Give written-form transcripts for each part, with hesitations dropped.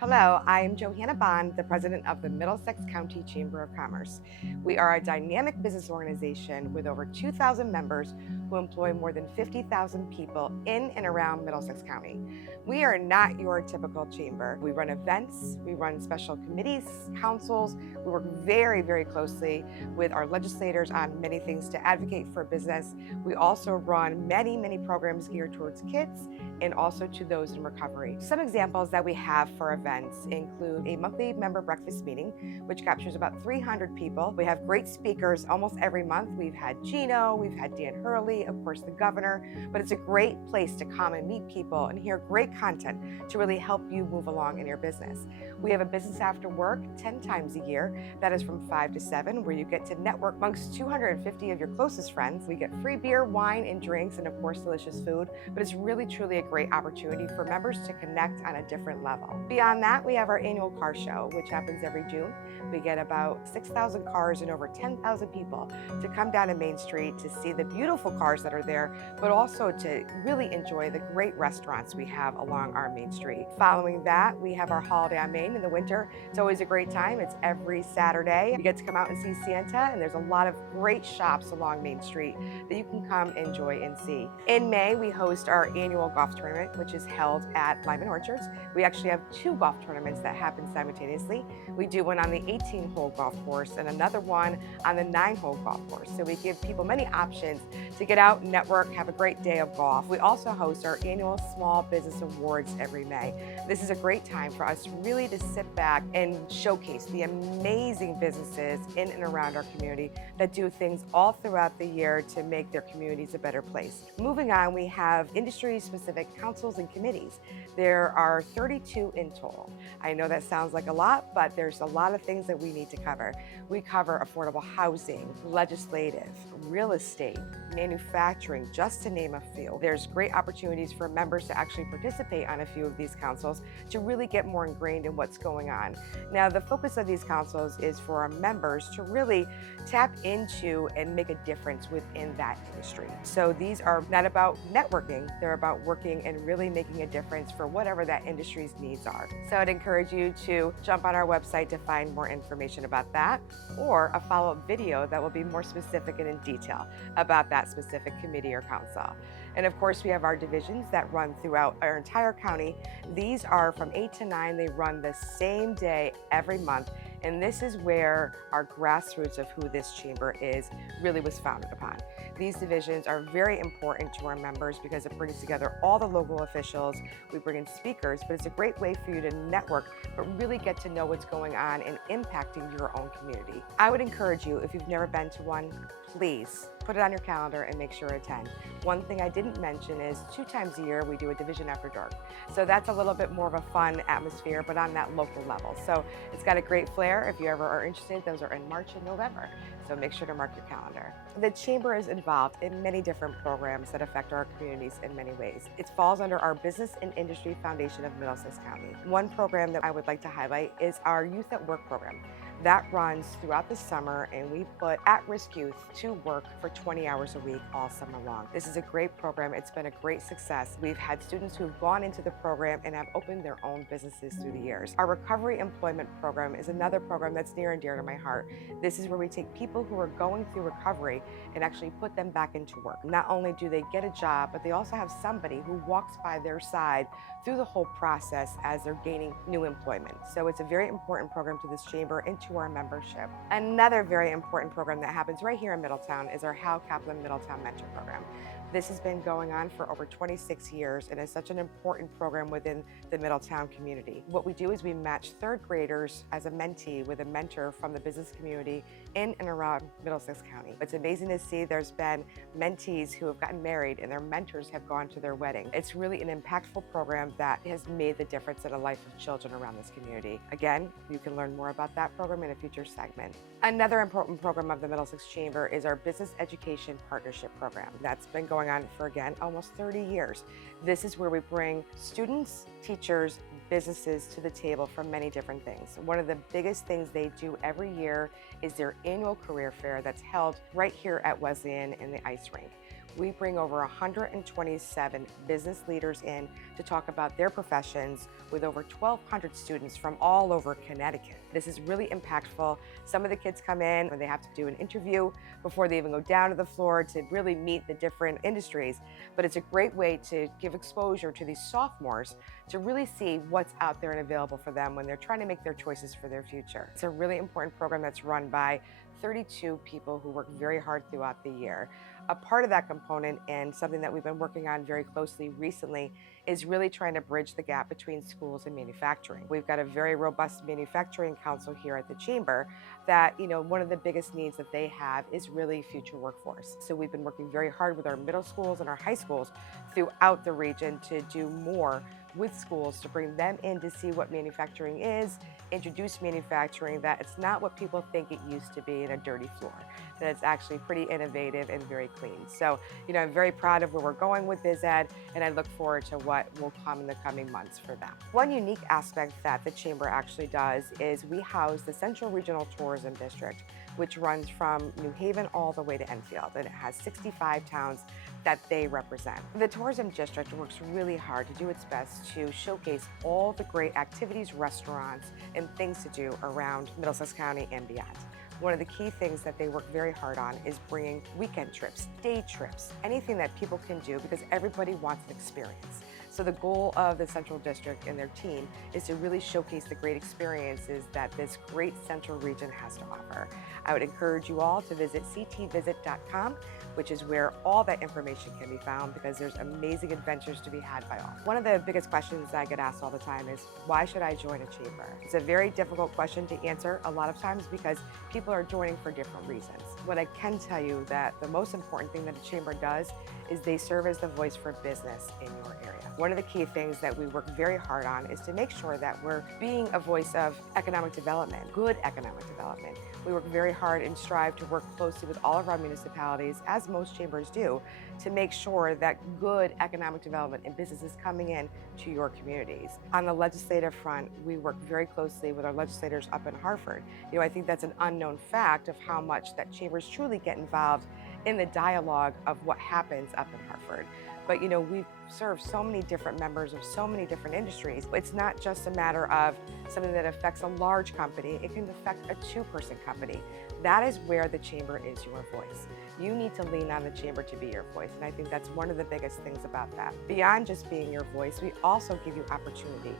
Hello, I am Johanna Bond, the president of the Middlesex County Chamber of Commerce. We are a dynamic business organization with over 2,000 members who employ more than 50,000 people in and around Middlesex County. We are not your typical chamber. We run events, we run special committees, councils. We work very closely with our legislators on many things to advocate for business. We also run many programs geared towards kids and also to those in recovery. Some examples that we have for events include a monthly member breakfast meeting, which captures about 300 people. We have great speakers almost every month. We've had Gino, we've had Dan Hurley, of course the governor, but it's a great place to come and meet people and hear great content to really help you move along in your business. We have a business after work 10 times a year. That is from 5 to 7, where you get to network amongst 250 of your closest friends. We get free beer, wine, and drinks, and of course delicious food, but it's really truly a great opportunity for members to connect on a different level. Beyond that, we have our annual car show, which happens every June. We get about 6,000 cars and over 10,000 people to come down to Main Street to see the beautiful cars that are there, but also to really enjoy the great restaurants we have along our Main Street. Following that, we have our holiday on Main in the winter. It's always a great time. It's every Saturday. You get to come out and see Santa, and there's a lot of great shops along Main Street that you can come enjoy and see. In May, we host our annual golf tournament, which is held at Lyman Orchards. We actually have 2 golf tournaments that happen simultaneously. We do one on the 18-hole golf course and another one on the 9-hole golf course. So we give people many options to get out, network, have a great day of golf. We also host our annual Small Business Awards every May. This is a great time for us really to sit back and showcase the amazing businesses in and around our community that do things all throughout the year to make their communities a better place. Moving on, we have industry-specific councils and committees. There are 32 in total. I know that sounds like a lot, but there's a lot of things that we need to cover. We cover affordable housing, legislative, real estate, manufacturing, just to name a few. There's great opportunities for members to actually participate on a few of these councils to really get more ingrained in what's going on. Now, the focus of these councils is for our members to really tap into and make a difference within that industry. So these are not about networking, they're about working and really making a difference for whatever that industry's needs are. So I'd encourage you to jump on our website to find more information about that, or a follow-up video that will be more specific and in detail about that specific committee or council. And of course, we have our divisions that run throughout our entire county. These are from 8 to 9. They run the same day every month. And this is where our grassroots of who this chamber is really was founded upon. These divisions are very important to our members because it brings together all the local officials. We bring in speakers, but it's a great way for you to network, but really get to know what's going on and impacting your own community. I would encourage you, if you've never been to one, please put it on your calendar and make sure to attend. One thing I didn't mention is 2 times a year we do a division after dark. So that's a little bit more of a fun atmosphere, but on that local level. So it's got a great flair. If you ever are interested, those are in March and November. So make sure to mark your calendar. The Chamber is involved in many different programs that affect our communities in many ways. It falls under our Business and Industry Foundation of Middlesex County. One program that I would like to highlight is our Youth at Work program. That runs throughout the summer, and we put at-risk youth to work for 20 hours a week all summer long. This is a great program. It's been a great success. We've had students who've gone into the program and have opened their own businesses through the years. Our Recovery Employment program is another program that's near and dear to my heart. This is where we take people who are going through recovery and actually put them back into work. Not only do they get a job, but they also have somebody who walks by their side through the whole process as they're gaining new employment. So it's a very important program to this chamber and to our membership. Another very important program that happens right here in Middletown is our Hal Kaplan Middletown Mentor Program. This has been going on for over 26 years and is such an important program within the Middletown community. What we do is we match 3rd graders as a mentee with a mentor from the business community in and around Middlesex County. It's amazing to see there's been mentees who have gotten married and their mentors have gone to their wedding. It's really an impactful program that has made the difference in the life of children around this community. Again, you can learn more about that program in a future segment. Another important program of the Middlesex Chamber is our Business Education Partnership Program. That's been going on for, again, almost 30 years. This is where we bring students, teachers, businesses to the table from many different things. One of the biggest things they do every year is their annual career fair that's held right here at Wesleyan in the ice rink. We bring over 127 business leaders in to talk about their professions with over 1,200 students from all over Connecticut. This is really impactful. Some of the kids come in and they have to do an interview before they even go down to the floor to really meet the different industries. But it's a great way to give exposure to these sophomores to really see what's out there and available for them when they're trying to make their choices for their future. It's a really important program that's run by 32 people who work very hard throughout the year. A part of that component, and something that we've been working on very closely recently, is really trying to bridge the gap between schools and manufacturing. We've got a very robust manufacturing council here at the Chamber that, one of the biggest needs that they have is really future workforce. So we've been working very hard with our middle schools and our high schools throughout the region to do more with schools to bring them in to see what manufacturing is, introduce manufacturing, that it's not what people think it used to be in a dirty floor, that it's actually pretty innovative and very clean. So, I'm very proud of where we're going with BizEd, and I look forward to what will come in the coming months for them. One unique aspect that the Chamber actually does is we house the Central Regional Tourism District, which runs from New Haven all the way to Enfield, and it has 65 towns that they represent. The tourism district works really hard to do its best to showcase all the great activities, restaurants, and things to do around Middlesex County and beyond. One of the key things that they work very hard on is bringing weekend trips, day trips, anything that people can do, because everybody wants an experience. So the goal of the Central District and their team is to really showcase the great experiences that this great central region has to offer. I would encourage you all to visit ctvisit.com, which is where all that information can be found, because there's amazing adventures to be had by all. One of the biggest questions I get asked all the time is, why should I join a chamber? It's a very difficult question to answer a lot of times because people are joining for different reasons. What I can tell you, that the most important thing that a chamber does is they serve as the voice for business in your area. One of the key things that we work very hard on is to make sure that we're being a voice of economic development, good economic development. We work very hard and strive to work closely with all of our municipalities, as most chambers do, to make sure that good economic development and businesses coming in to your communities. On the legislative front, we work very closely with our legislators up in Hartford. I think that's an unknown fact of how much that chambers truly get involved in the dialogue of what happens up in Hartford. But we serve so many different members of so many different industries. It's not just a matter of something that affects a large company, it can affect a two-person company. That is where the chamber is your voice. You need to lean on the chamber to be your voice, and I think that's one of the biggest things about that. Beyond just being your voice, we also give you opportunity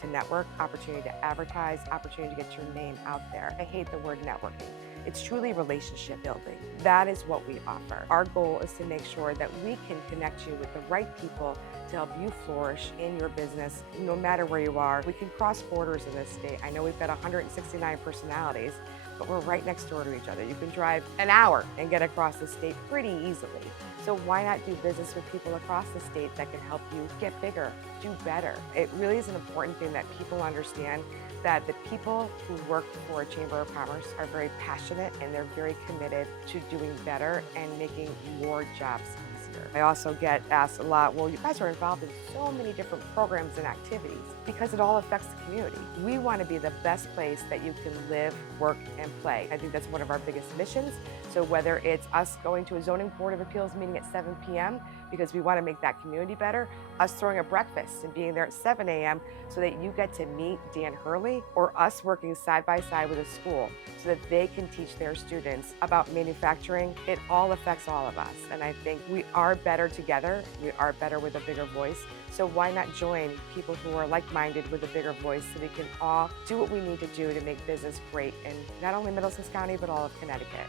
to network, opportunity to advertise, opportunity to get your name out there. I hate the word networking. It's truly relationship building. That is what we offer. Our goal is to make sure that we can connect you with the right people to help you flourish in your business, no matter where you are. We can cross borders in this state. I know we've got 169 personalities, but we're right next door to each other. You can drive an hour and get across the state pretty easily. So why not do business with people across the state that can help you get bigger, do better? It really is an important thing that people understand, that the people who work for a Chamber of Commerce are very passionate and they're very committed to doing better and making your jobs easier. I also get asked a lot, well, you guys are involved in so many different programs and activities, because it all affects the community. We want to be the best place that you can live, work, and play. I think that's one of our biggest missions. So whether it's us going to a zoning board of appeals meeting at 7 p.m. because we want to make that community better, us throwing a breakfast and being there at 7 a.m. so that you get to meet Dan Hurley, or us working side by side with a school so that they can teach their students about manufacturing, it all affects all of us. And I think we are better together. We are better with a bigger voice. So why not join people who are like-minded with a bigger voice so we can all do what we need to do to make business great in not only Middlesex County, but all of Connecticut.